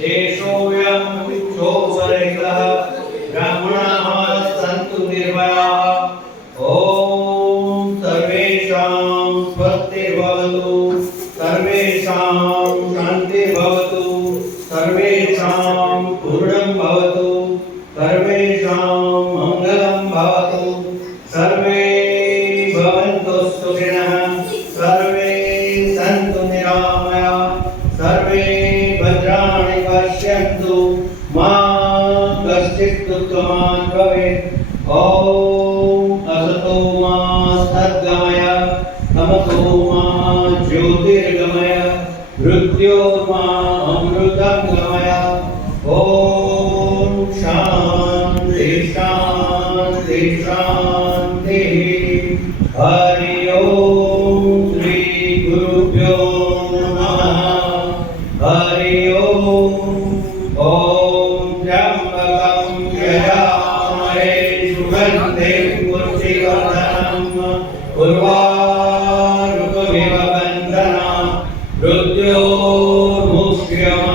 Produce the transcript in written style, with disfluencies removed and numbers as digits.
देशोऽयं शोभरहितः ब्राह्मणाः सन्तु निर्भयाः। ॐ सर्वेषां स्वस्तिर्भवतु, सर्वेषां शान्तिर्भवतु, सर्वेषां पूर्णं भवतु, सर्वेषां मङ्गलं भवतु, सर्वे भवन्तु सुखिनः, सर्वे सन्तु निरामयाः, सर्वे भद्राणि पश्यन्तु, मा कश्चित् दुःखमान् भवेत्। ॐ असतो मा सद्गमय, तमसो मा ज्योतिर्गमय, मृत्योर्मा अमृतं गमय। ॐ शान्ति शान्ति शान्तिः। हरि ओम श्री गुरुभ्यो नमः। हरि ओम। ॐ त्र्यम्बकं यजामहे सुगन्धिं पुष्टिवर्धनम् उर्वारुकमिव बन्धनात् मृत्योर्मुक्ष्यमामृतम्।